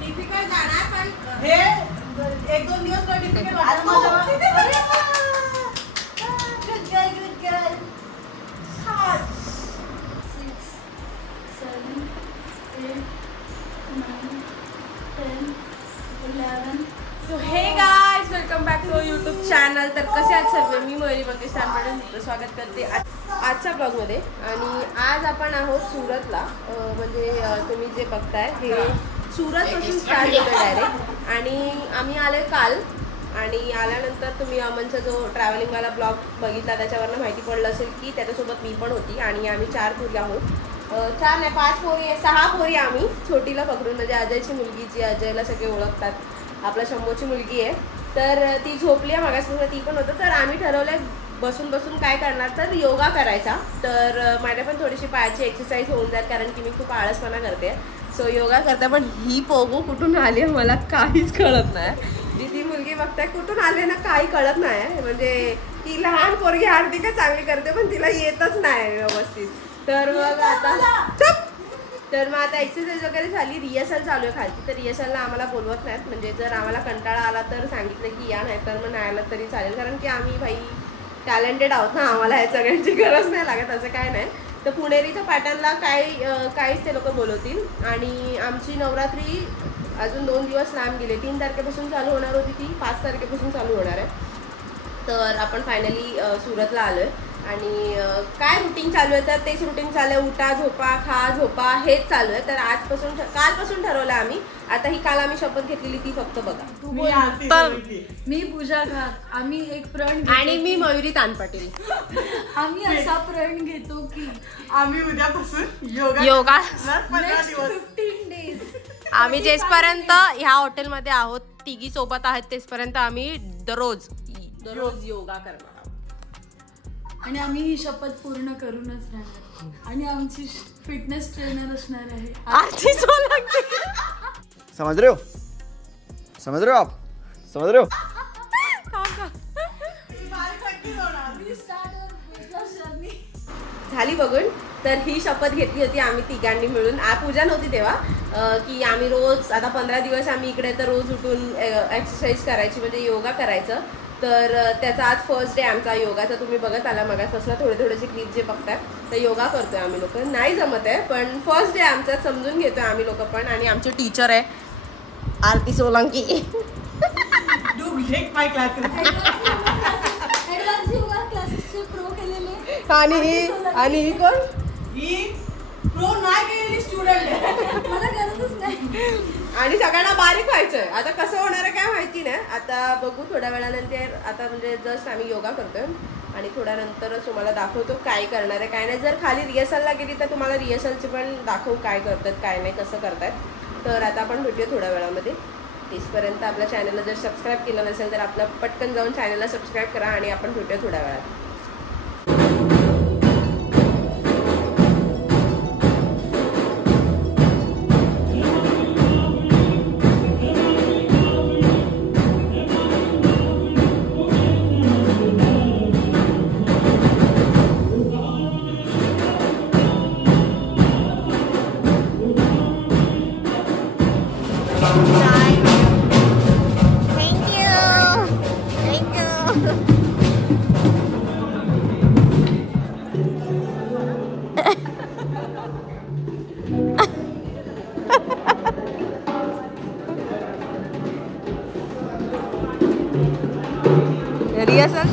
Difficult जाणार पण हे 1-2 दिवस तर डिफिकल्ट वाटणार. Good girl 6 7 8 9 10 11. So hey guys, welcome back to YouTube channel. तर कसे आहात सर्व? मी मयुरी मंगेश तांबडे स्वागत करते आजच्या ब्लॉगमध्ये. आणि आज आपण आहोत सुरतला. म्हणजे तुम्ही जे बघताय हे सुरतपासून स्टार्ट होतं डायरेक्ट. आणि आम्ही आले काल. आणि आल्यानंतर तुम्ही अमनचा जो ट्रॅव्हलिंगवाला ब्लॉग बघितला त्याच्यावरनं माहिती पडलं असेल की त्याच्यासोबत मी पण होती. आणि आम्ही 4 पोरी आहोत. 4 नाही 5 पोरी आहे, 6 पोरी आम्ही छोटीला पकडून. म्हणजे अजयची मुलगी, जी अजयला सगळे ओळखतात, आपल्या शंभूची मुलगी आहे. तर ती झोपली आहे मागासपासून, ती पण होतं. तर आम्ही ठरवलं बसून बसून काय करणार, तर योगा करायचा. तर माझ्या पण थोडीशी पायाची एक्सरसाइज होऊन जाईल, कारण की मी खूप आळसपणा करते. सो योगा करते. पण ही पोगो कुठून आली आहे मला काहीच कळत नाही. जी ती मुलगी बघताय कुठून आले ना काही कळत नाही. म्हणजे ती लहान पोरगी हार्दिक चांगली करते पण तिला येतच नाही व्यवस्थित. तर मग आता एक्सरसाइज वगैरे झाली, रिहर्सल चालू आहे खालची. तर रिहर्सलला आम्हाला बोलवत नाहीत. म्हणजे जर आम्हाला कंटाळा आला तर सांगितलं की या, नाही तर मग नाही आलं तरी चालेल. कारण की आम्ही भाई टॅलेंटेड आहोत ना, आम्हाला ह्या सगळ्यांची गरज नाही लागत, असं काय नाही. तर पुणेरीच्या पॅटर्नला काहीच ते लोक बोलवतील. आणि आमची नवरात्री अजून 2 दिवस लांब गेले. 3 तारखेपासून चालू होणार होती, ती 5 तारखेपासून चालू होणार आहे. तर आपण फायनली सुरतला आलो आहे. आणि काय रुटीन चालू आहे, तर तेच रुटीन चालू आहे. उठा, झोपा, खा, झोपा, हेच चालू आहे. तर कालपासून ठरवलं आम्ही. आता ही काल आम्ही शपथ घेतलेली, ती फक्त बघा. मी पूजा घात, आम्ही एक प्रण, आणि मी मयुरी तानपाटील. आम्ही असा प्रण घेतो की आम्ही उद्यापासून योगा 15 days आम्ही जेसपर्यंत ह्या हॉटेलमध्ये आहोत, तिघी सोबत आहेत, तेचपर्यंत आम्ही दररोज योगा करणार. आणि आम्ही ही शपथ पूर्ण करूनच राहणार. आणि आमची फिटनेस ट्रेनर असणार आहे आरती सोलंकी. समझ रहे हो आप? समझ रहे हो? झाली बघून. तर ही शपथ घेतली होती आम्ही तिघांनी मिळून. पूजा नव्हती तेव्हा. की आम्ही रोज आता 15 दिवस आम्ही इकडे तर रोज उठून एक्सरसाइज करायची, म्हणजे योगा करायचं. तर त्याचा आज फर्स्ट डे आमचा योगाचा. तुम्ही बघत आला मगासपासून थोडेसे क्लिप जे बघताय. तर योगा करतोय आम्ही लोक. नाही जमत आहे पण फर्स्ट डे आमचा, समजून घेतोय आम्ही लोक पण. आणि आमचे टीचर आहे आरती सोलंकी. आणि ही कोण? आणि सगळ्यांना बारीक व्हायचंय. आता कसं होणार आहे काय माहिती नाही. आता बघू थोड्या वेळानंतर. आता म्हणजे जस्ट आम्ही योगा करतोय आणि थोड्या नंतरच तुम्हाला दाखवतो काय करणार आहे काय नाही. जर खाली रिहर्सलला गेली तर तुम्हाला रिहर्सलची पण दाखवू काय करतात काय नाही, कसं करतायत. तर आता आपण भेटूया थोड्या वेळामध्ये. तिथपर्यंत आपल्या चॅनलला जर सबस्क्राईब केलं नसेल तर आपलं पटकन जाऊन चॅनलला सबस्क्राईब करा. आणि आपण भेटूया थोड्या वेळात. रिहर्सल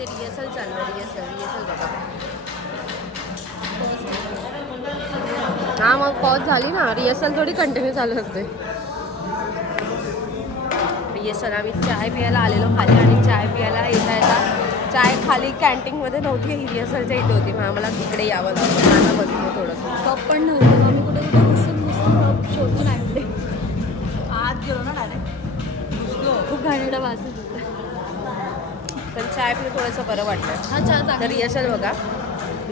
रिहर्सल चालू आहे. रिहर्सल बघा. हा मग पॉज झाली ना. रिहर्सल थोडी कंटिन्यू चालू असते. रिहर्सल आम्ही चाय पियाला आलेलो खाली आणि चाय पियाला येता चाय खाली कॅन्टीनमध्ये नव्हती. ही रिहर्सलच्या इथे होती. मग आम्हाला तिकडे यावं लागतं. मला बसलो थोडंसं. कप पण नव्हतं. आम्ही कुठे बसून शोधून आणले. आत गेलो ना डायरेक्ट. खूप घाणेरडा वास येत होता. पण चाय पिणं थोडंसं बरं वाटतं. हा चहा तर रिहर्सल बघा.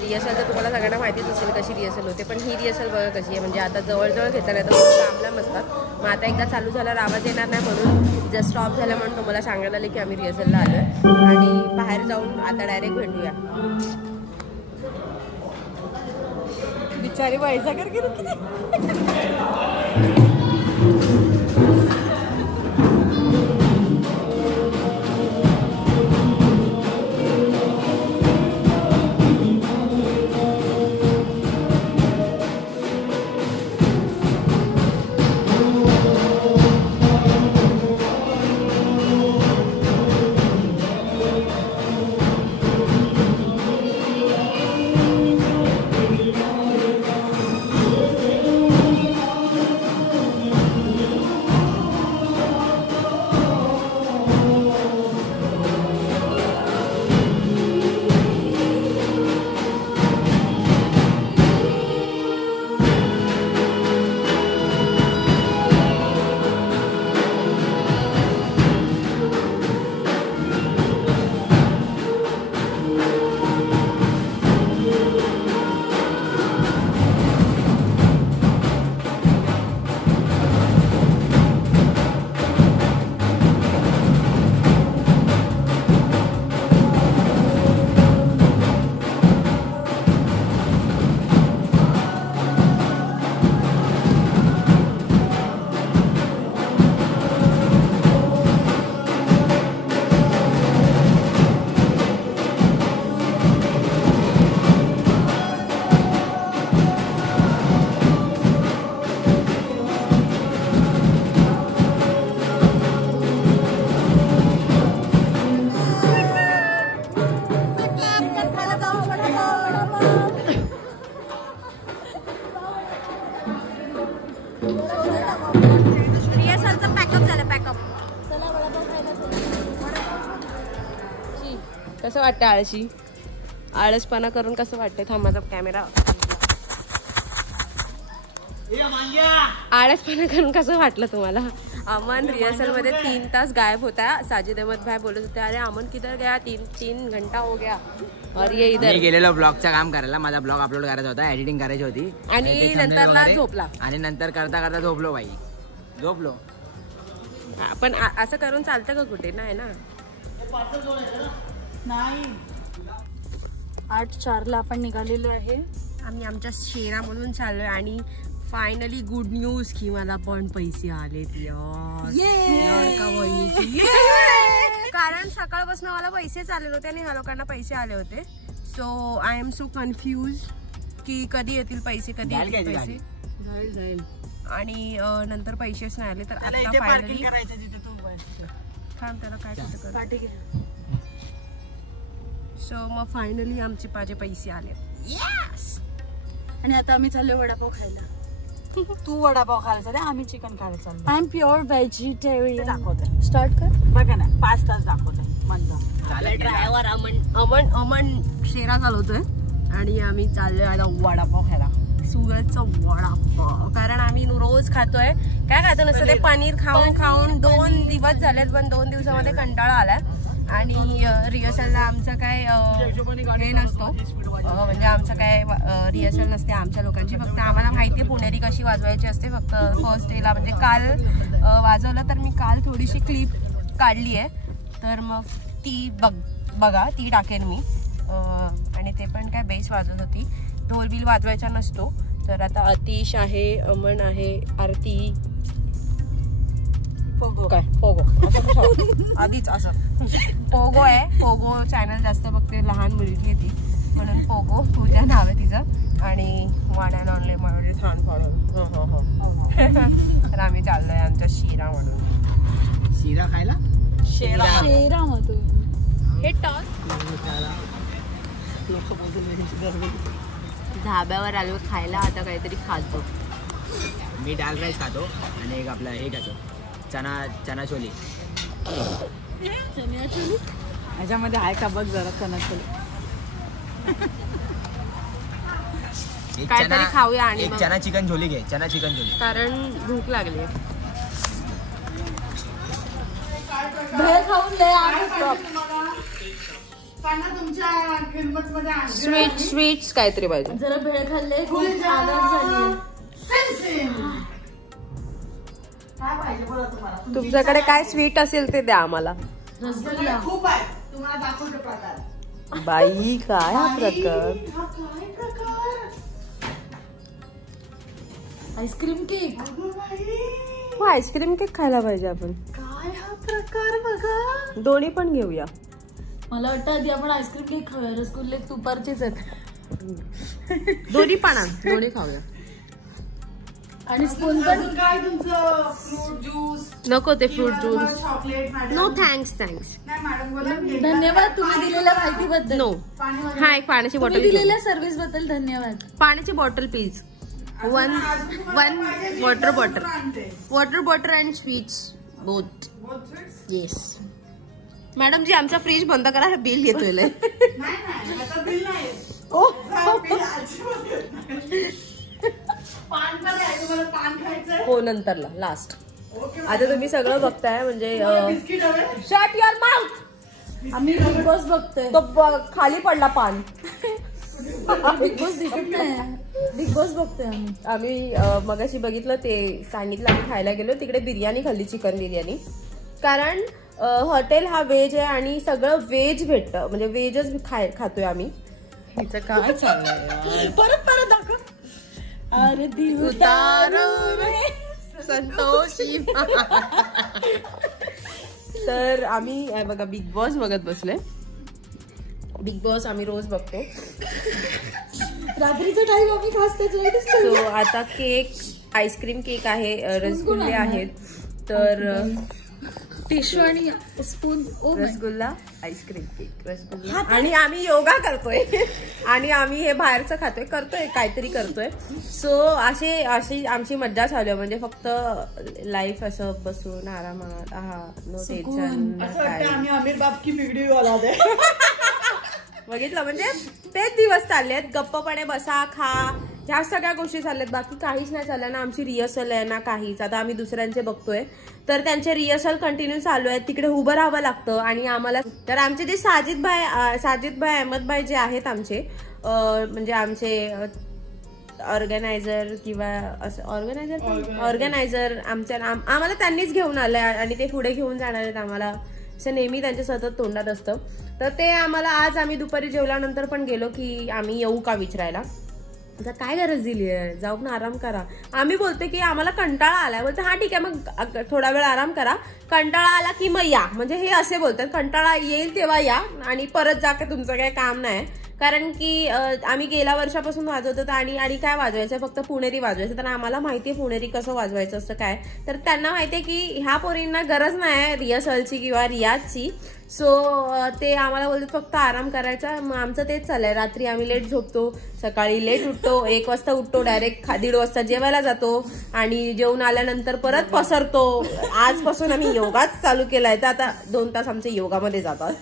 रिहर्सल तर तुम्हाला सगळ्यांना माहितीच असेल कशी रिहर्सल होते. पण ही रिहर्सल बघा कशी आहे. म्हणजे आता जवळजवळ घेता नाही तर खूप लांब लांब असतात. मग आता एकदा चालू झाल्यावर आवाज येणार नाही म्हणून जस्ट स्टॉप झाला म्हणून तुम्हाला सांगायला आले की आम्ही रिहर्सलला आलो आहे. आणि बाहेर जाऊन आता डायरेक्ट भेटूया. बिचारी वैजागर गेली किती. रिहर्सलचं पॅकअप झालं. पॅकअप कसं वाटतं. आळशी आळसपणा करून कसं वाटतंय. थांबाचा कॅमेरा. आळसपणा करून कसं वाटलं तुम्हाला. अमन रिहर्सल मध्ये 3 तास गायब होता. साजिद अहमद भाई बोलत होते अरे अमन किधर गया. 3 घंटा हो गया. और ये इधर मी गेलेलो ब्लॉगचं काम करायला. माझा ब्लॉग अपलोड करायचा होता. एडिटिंग करायची होती आणि नंतरला झोपला. आणि नंतर करता करता झोपलो बाई. झोपलो. पण असं करून चालतं का कुठे. नाही ना. नाही 8:04 आपण निघालेलो आहे. आम्ही आमच्या शेरामधून चाललोय आणि फायनली गुड न्यूज की मला पण पैसे आलेत यार. लाडका बहिणीची. कारण सकाळपासून मला पैसेच आले नव्हते आणि ह्या लोकांना पैसे आले होते. So I am so confuse की कधी येतील पैसे. कधी येतील पैसे. जाईल आणि नंतर पैसेच नाही आले. तर आता फायनली थांब त्याला काय कुठे कर. सो मग फायनली आमचे माझे पैसे आले. येस. आणि आता आम्ही चाललो वडापाव खायला. तू वडापाव खायला चालते. आम्ही चिकन खायला चाललो. I am pure vegetarian. दाखवते. स्टार्ट कर. बघा ना 5 तास दाखवते. ड्रायव्हर अमन शेरा चालवतोय आणि आम्ही चाललोय आता वडापाव खायला. सुरतचा वडापाव. कारण आम्ही रोज खातोय काय खायचं नसतं ते पनीर खाऊन खाऊन 2 दिवस झालेत, पण 2 दिवसामध्ये कंटाळा आलाय. आणि रिहर्सलला आमचं काय हे नसतो, म्हणजे आमचं काय रिहर्सल नसते आमच्या लोकांची. फक्त आम्हाला माहिती आहे पुणेरी कशी वाजवायची असते. फक्त फर्स्ट डेला म्हणजे काल वाजवलं तर मी काल थोडीशी क्लिप काढली आहे, तर मग ती बघा ती टाकेन मी. आणि ते पण काय बेस वाजवत होती, ढोल बिल वाजवायचा नसतो. तर आता अतिश आहे, अमन आहे, आरती काय पोगो असं आधीच असं पोगो आहे. पोगो चॅनल जास्त बघते, लहान मुलगी आहे ती म्हणून पोगो पूजा नाव आहे तिचं. आणि वन अँड ओनली मारुती छान पडून तर आम्ही चाललोय आमच्या शिरा म्हणून. शिरा खायला शेरा मधून हे टॉस धाब्यावर आलो खायला. आता काहीतरी खातो. मी दाल राईस खातो आणि एक आपला हे खातो चना छोले. ह्याच्यामध्ये आहे का बघ जरा चना छोले. काहीतरी खाऊया आणि एक चना चिकन छोले घे, चना चिकन छोले, कारण भूक लागली. भेळ खाऊन लय स्वीट्स काहीतरी पाहिजे. जरा भेळ खाल्ले खूप आदर झाली. तुमच्याकडे काय स्वीट असेल ते द्या आम्हाला. रसगुल्ला खूप आहे, तुम्हाला दाखवतो प्रकार. बाई काय हा प्रकार. Ice cream cake. आईस्क्रीम केक खायला पाहिजे आपण. काय हा प्रकार बघा. दोन्ही पण घेऊया. मला वाटतं आधी आपण आईस्क्रीम केक खाऊया. रसगुल्ले तुपारचेच आहेत. दोन्ही खाऊया. आणि स्पून पण काय तुमचं फ्रूट ज्यूस नको ते fruit juice chocolate no thanks. नाही मॅडम बोला. धन्यवाद तुम्ही दिलेल्या माहितीबद्दल. नो. हा एक पाण्याची तुम्ही बॉटल दिलेल्या सर्व्हिस बद्दल धन्यवाद. पाण्याची bottle please. One water bottle and sweets both. Yes madam जी आमचा फ्रीज बंद करा, बिल येतोय. बिल नाही. पान मध्ये आहे, तुम्हाला पान खायचंय. हो नंतरला लास्ट. आता तुम्ही सगळं बघताय म्हणजे बिस्किट हवे. Shut your mouth. आम्ही बिग बॉस बघतोय. तो खाली पडला पान. बिग बॉस दिसत नाही. बिग बॉस बघतोय आम्ही मगाशी बघितलं ते सांगितलं. आम्ही खायला गेलो तिकडे बिर्याणी खाल्ली, चिकन बिर्याणी. कारण हॉटेल हा व्हेज आहे आणि सगळं व्हेज भेटतं, म्हणजे व्हेजच खातोय आम्ही. हिचं काय चाललंय परत दाखव. अरे संतोषी. तर आम्ही बघा बिग बॉस बघत बसलोय. बिग बॉस आम्ही रोज बघतो. रात्रीचा टाइम आम्ही खास त्याच्यासाठी. सो आता केक, आईस्क्रीम केक आहे, रसगुल्ले आहेत. तर टिश्यू आणि spoon. Rasgulla, ice cream cake, rasgulla. आणि आम्ही योगा करतोय आणि आम्ही हे बाहेरचं करतोय काहीतरी करतोय. सो अशी आमची मज्जा चालू आहे. म्हणजे फक्त लाईफ असं बसून आरामात. No tension. आम्ही आमिर बाप की व्हिडिओ आला दे. बघितलं म्हणजे तेच दिवस चाललेत. गप्पपणे बसा, खा, ह्या सगळ्या गोष्टी चालल्यात. बाकी काहीच नाही चाललं ना. आमची रिहर्सल आहे ना काहीच. आता आम्ही दुसऱ्यांचे बघतोय तर त्यांचे रिहर्सल कंटिन्यू चालू आहेत. तिकडे उभं राहावं लागतं आणि आम्हाला. तर आमचे जे साजिद भाई अहमद भाई जे आहेत आमचे, म्हणजे आमचे ऑर्गनायझर किंवा असं ऑर्गनायझर आम्हाला त्यांनीच घेऊन आलंय आणि ते पुढे घेऊन जाणार आहेत आम्हाला. असं नेहमी त्यांच्या सतत तोंडात असतं. तर ते आम्हाला आज आम्ही दुपारी जेवल्यानंतर पण गेलो की आम्ही येऊ का विचारायला. आता काय गरज दिली आहे, जाऊन आराम करा. आम्ही बोलतो की आम्हाला कंटाळा आलाय. बोलतो हा ठीक आहे मग थोडा वेळ आराम करा, कंटाळा आला की मग या. म्हणजे हे असे बोलतात, कंटाळा येईल तेव्हा या आणि परत जा की तुमचं काही काम नाही. कारण की आम्ही गेल्या वर्षापासून वाजवतो आणि काय वाजवायचं, फक्त पुणेरी वाजवायचं. तर आम्हाला माहितीये पुणेरी कसं वाजवायचं असतं काय. तर त्यांना माहितीये की ह्या पोरींना गरज नाही रिहर्सलची किंवा रियाजची. सो ते आम्हाला बोलतात फक्त आराम करायचा. मग आमचं तेच चाललंय. रात्री आम्ही लेट झोपतो, सकाळी लेट उठतो, 1 वाजता उठतो, डायरेक्ट 1:30 वाजता जेवायला जातो आणि जेवून आल्यानंतर परत पसरतो. आजपासून आम्ही योगाच चालू केलाय. तर आता 2 तास आमचे योगामध्ये जातात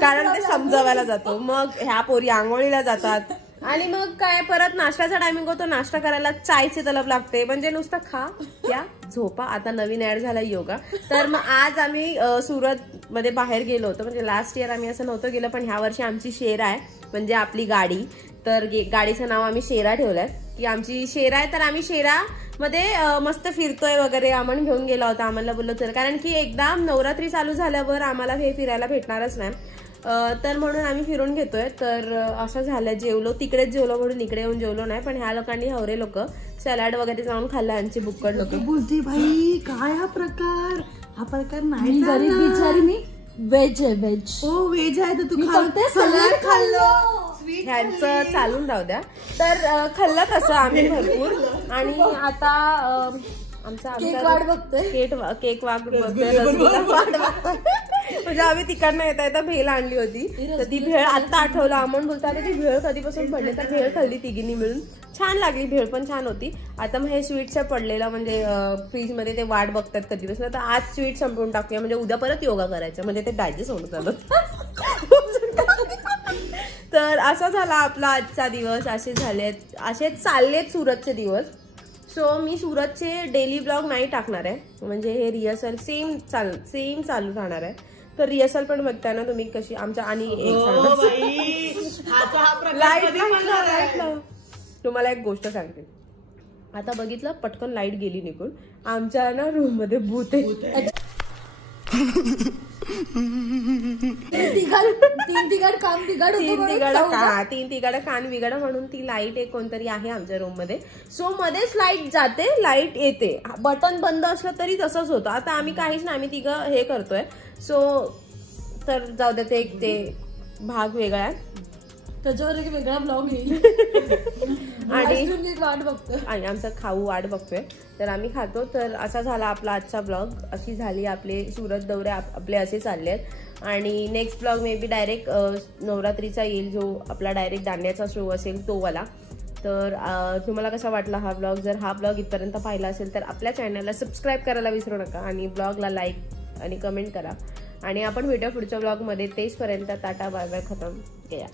कारण ते समजावायला जातो. मग ह्या पोरी आंघोळीला जातात, आणि मग काय परत नाश्त्याचा टायमिंग होतो, नाश्ता करायला चायची तलब लागते, म्हणजे नुसतं खा या झोपा. आता नवीन ऍड झाला योगा. तर मग आज आम्ही सुरत मध्ये बाहेर गेलो होतो, म्हणजे लास्ट इयर आम्ही असं नव्हतं गेलं, पण ह्या वर्षी आमची शेरा आहे म्हणजे आपली गाडी. तर गाडीचं नाव आम्ही शेरा ठेवलंय की आमची शेरा आहे. तर आम्ही शेरा मध्ये मस्त फिरतोय वगैरे. आम्हाला घेऊन गेला होता, आम्हाला बोललो चल, कारण की एकदा नवरात्री चालू झाल्यावर आम्हाला हे फिरायला भेटणारच नाही. तर म्हणून आम्ही फिरून घेतोय. तर असं झालं, जेवलो तिकडेच जेवलो म्हणून इकडे येऊन जेवलो नाही. पण ह्या लोकांनी हवरे लोक सॅलड वगैरे जाऊन खाल्ला, यांची बुक्कड लोक. बोलते भाई काय हा प्रकार नाही. गरीब बिचारी मी व्हेज आहे, व्हेज. हो व्हेज आहे तर तू सलाड खाल्लं. ह्यांचं चालून राहू द्या. तर खाल्लं तसं आम्ही भरपूर. आणि आता आमचा वाट बघतोय, केक वाट बघतोय, म्हणजे आम्ही तिकडनं येता भेळ आणली होती. तर ती भेळ आता आठवलं, आम्हाला बोलतो आता ती भेळ कधीपासून पडली. तर भेळ खाल्ली तिघींनी मिळून, छान लागली, भेळ पण छान होती. आता मग हे स्वीट्स पडलेलं म्हणजे फ्रीज मध्ये ते वाट बघतात कधीपासून. तर आज स्वीट संपवून टाकूया, म्हणजे उद्या परत योगा करायचं, म्हणजे ते डायजेस्ट होऊन चालत. तर असा झाला आपला आजचा दिवस. असे चाललेत सुरतचे दिवस. सो मी सुरतचे डेली ब्लॉग नाही टाकणार आहे, म्हणजे हे रिहर्सल सेम चालू राहणार आहे. तर रिहर्सल पण बघताय ना तुम्ही कशी आमच्या. आणि तुम्हाला एक गोष्ट सांगते, आता बघितलं पटकन लाईट गेली निघून. आमच्या ना रूम मध्ये भूत आहे. तीन तिघाड कान बिघाड म्हणून ती लाईट एक कोणतरी आहे आमच्या रूम मध्ये. सो मध्येच लाईट जाते, लाईट येते, बटन बंद असलं तरी तसंच होतं. आता आम्ही काहीच नाही, आम्ही तिघं हे करतोय. सो तर जाऊ दे, ते भाग वेगळा आहे, त्याच्यावर एक वेगळा ब्लॉग येईल. आणि वाट बघतोय, आणि आमचा खाऊ वाट बघतोय. तर आम्ही खातो. तर असा झाला आपला आजचा ब्लॉग. अशी झाली आपले सुरत दौरे, आपले असे चालले आहेत. आणि next blog may be direct नवरात्रीचा येईल, जो आपला डायरेक्ट दांड्याचा शो असेल तो वाला. तर तुम्हाला कसा वाटला हा ब्लॉग? जर हा ब्लॉग इथपर्यंत पाहिला असेल तर आपल्या चॅनलला सबस्क्राईब करायला विसरू नका, आणि ब्लॉगला लाईक आणि कमेंट करा. आणि आपण भेटूया पुढच्या ब्लॉगमध्ये. तेचपर्यंत टाटा बाय बाय, खतम गया.